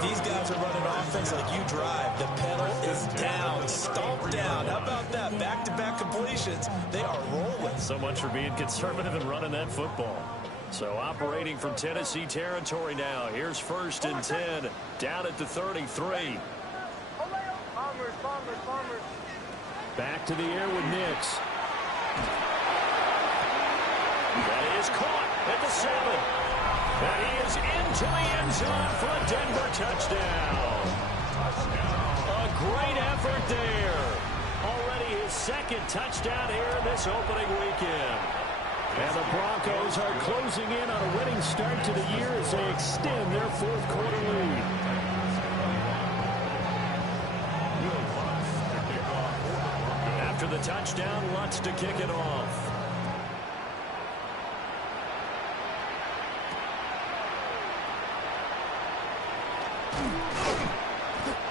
These guys are running offense like you drive. The pedal is down, stomp down. How about that? Back-to-back completions. They are rolling. So much for being conservative and running that football. So operating from Tennessee territory now. Here's 1st and 10, down at the 33. Back to the air with Nix. That is caught at the 7. And he is into the end zone for a Denver touchdown. A great effort there. Already his second touchdown here in this opening weekend. And the Broncos are closing in on a winning start to the year as they extend their fourth quarter lead. After the touchdown, Lutz to kick it off.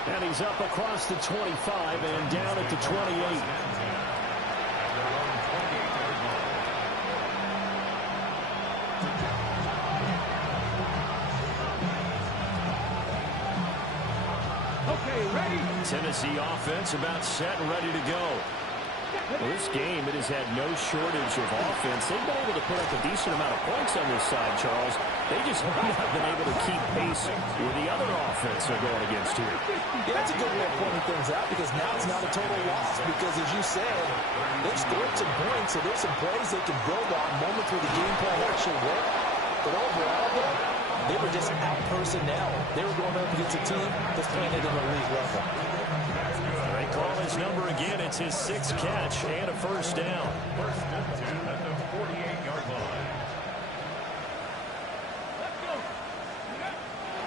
And he's up across the 25 and down at the 28. Tennessee offense about set and ready to go. Well, this game, it has had no shortage of offense. They've been able to put up a decent amount of points on this side, Charles. They just have not been able to keep pace with the other offense they're going against here. Yeah, that's a good way of pointing things out because now it's not a total loss because, as you said, they've scored some points, so there's some plays they can build on, moments where the game plan actually worked. But overall, they were just out personnel. They were going up against a team that's playing at an elite level. They call his number again. It's his sixth catch and a first down. First and 10 at the 48-yard line.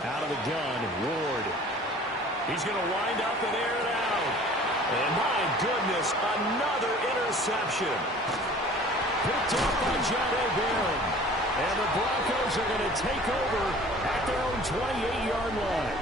Out of the gun, Ward. He's going to wind up and air it out. And my goodness, another interception. Picked up by Jahdae Barron. And the Broncos are going to take over at their own 28-yard line.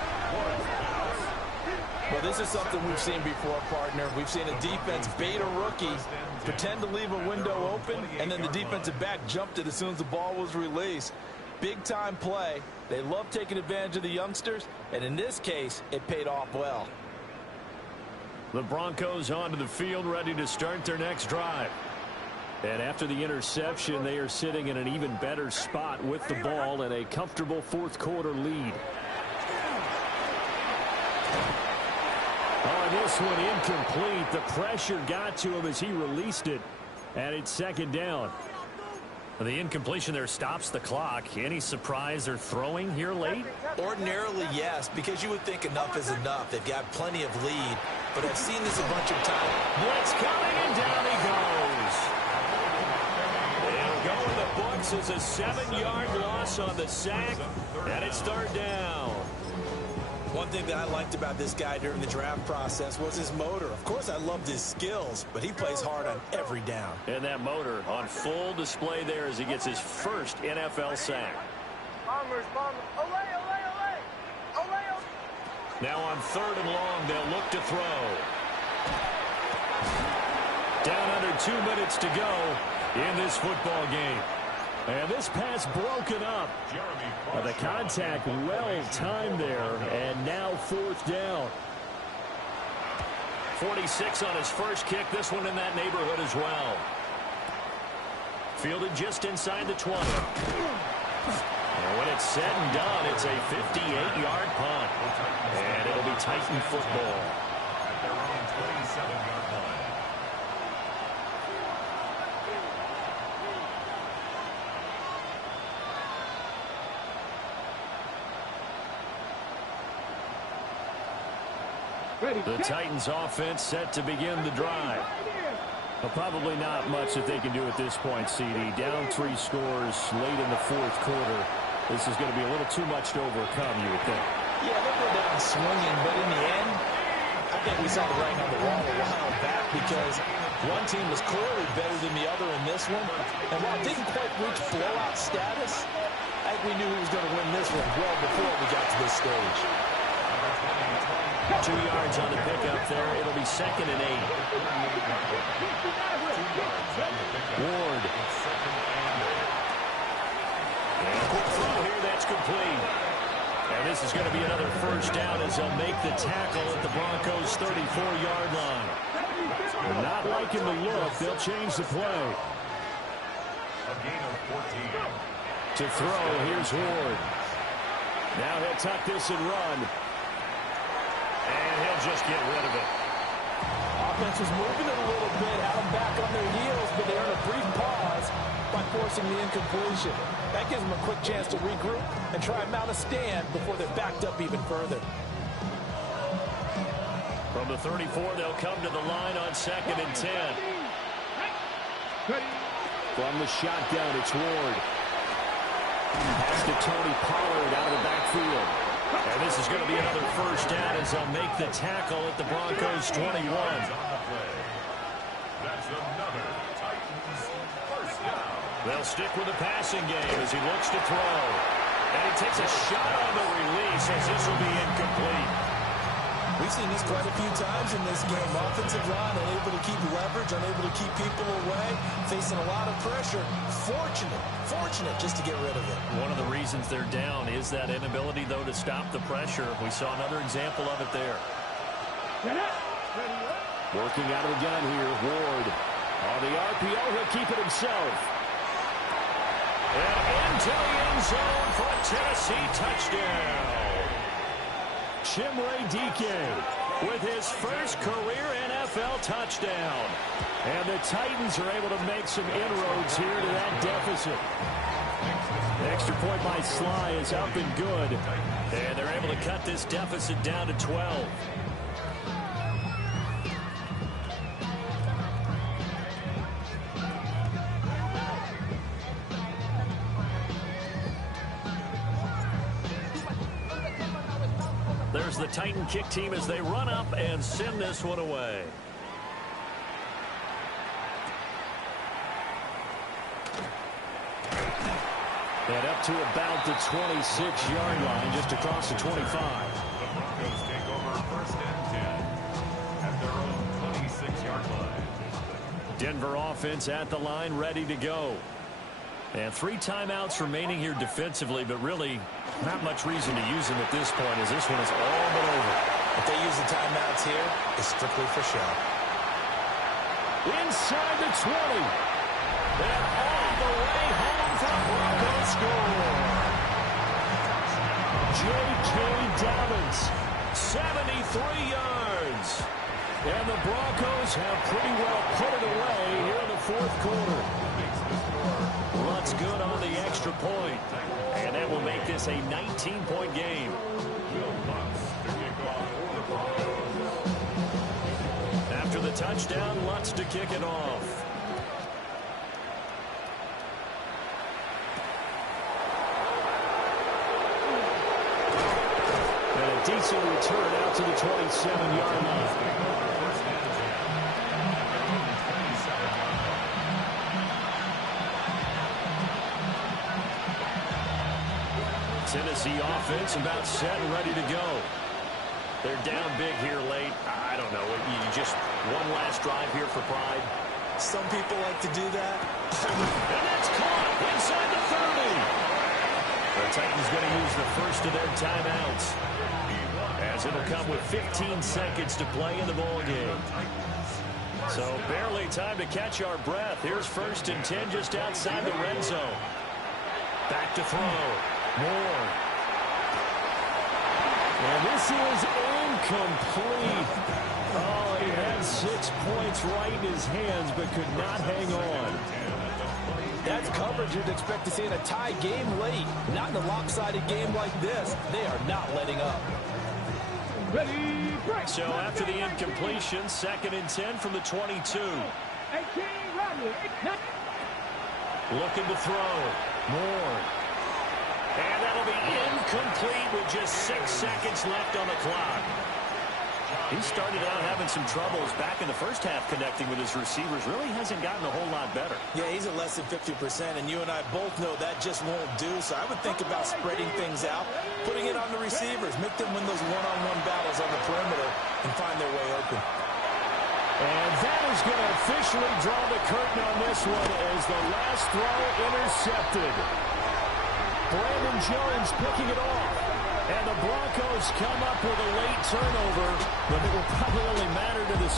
Well, this is something we've seen before, partner. We've seen a defense bait a rookie, pretend to leave a window open, and then the defensive back jumped it as soon as the ball was released. Big-time play. They love taking advantage of the youngsters, and in this case, it paid off well. The Broncos onto the field, ready to start their next drive. And after the interception, they are sitting in an even better spot with the ball and a comfortable fourth quarter lead. Oh, and this one incomplete. The pressure got to him as he released it, and it's second down. The incompletion there stops the clock. Any surprise they're throwing here late? Ordinarily, yes, because you would think enough is enough. They've got plenty of lead, but I've seen this a bunch of times. Blitz coming, and down he goes. It'll go in the books as a 7-yard loss on the sack, and it's third down. One thing that I liked about this guy during the draft process was his motor. Of course, I loved his skills, but he plays hard on every down. And that motor on full display there as he gets his first NFL sack. Now on third and long, they'll look to throw. Down under 2 minutes to go in this football game. And this pass broken up. The contact well timed there, and now fourth down. 46 on his first kick. This one in that neighborhood as well. Fielded just inside the 20. And when it's said and done, it's a 58-yard punt. And it'll be Titan football. At their own 27-yard line. The Titans offense set to begin the drive. Well, probably not much that they can do at this point, CD. Down 3 scores late in the fourth quarter. This is going to be a little too much to overcome, you would think. Yeah, they'll go down swinging, but in the end, I think we saw the writing on the wall a while back because one team was clearly better than the other in this one. And while it didn't quite reach blowout status, I think we knew who was going to win this one well before we got to this stage. 2 yards on the pickup there. It'll be second and 8. Ward. And a quick throw here. That's complete. And this is going to be another first down as they'll make the tackle at the Broncos' 34-yard line. They're not liking the look. They'll change the play. A gain of 14. To throw, here's Ward. Now he'll tuck this and run. And he'll just get rid of it. Offense was moving it a little bit, had them back on their heels, but they earned a brief pause by forcing the incompletion. That gives them a quick chance to regroup and try and mount a stand before they're backed up even further. From the 34, they'll come to the line on 2nd and 10. From the shotgun, it's Ward. Pass to Tony Pollard out of the backfield. And this is going to be another first down as they'll make the tackle at the Broncos' 21. That's another Titans first down. They'll stick with the passing game as he looks to throw. And he takes a shot on the release as this will be incomplete. We've seen this quite a few times in this game. Offensive line unable to keep leverage, unable to keep people away, facing a lot of pressure. Fortunate just to get rid of it. One of the reasons they're down is that inability, though, to stop the pressure. We saw another example of it there. Working out of the gun here, Ward. On the RPO, he'll keep it himself. And into the end zone for a Tennessee touchdown. Chimere Dike with his first career NFL touchdown. And the Titans are able to make some inroads here to that deficit. The extra point by Sly is up and good. And they're able to cut this deficit down to 12. There's the Titan kick team as they run up and send this one away. And up to about the 26-yard line, just across the 25. The Broncos take over first and 10 at their own 26-yard line. Denver offense at the line, ready to go. And 3 timeouts remaining here defensively, but really not much reason to use them at this point as this one is all but over. If they use the timeouts here, it's strictly for show. Inside the 20. And all the way home for the Broncos score. J.K. Dobbins, 73 yards. And the Broncos have pretty well put it away here in the 4th quarter. Lutz good on the extra point. And that will make this a 19-point game. After the touchdown, Lutz to kick it off. And a decent return out to the 27-yard line. Tennessee offense about set and ready to go. They're down big here late. I don't know. You just one last drive here for pride. Some people like to do that. And that's caught inside the 30. The Titans going to use the first of their timeouts, as it'll come with 15 seconds to play in the ball game. So barely time to catch our breath. Here's 1st and 10 just outside the red zone. Back to throw. Moore. And this is incomplete. Oh, he had 6 points right in his hands, but could not hang on. That's coverage you'd expect to see in a tie game late. Not in a lopsided game like this. They are not letting up. Ready, break. So after the incompletion, 2nd and 10 from the 22. 18, Rodney. Looking to throw. Moore. And that'll be incomplete with just 6 seconds left on the clock. He started out having some troubles back in the first half connecting with his receivers. Really hasn't gotten a whole lot better. Yeah, he's at less than 50%, and you and I both know that just won't do. So I would think about spreading things out, putting it on the receivers, make them win those one-on-one battles on the perimeter, and find their way open. And that is going to officially draw the curtain on this one as the last throw intercepted. Brandon Jones picking it off. And the Broncos come up with a late turnover, but it will probably only matter to the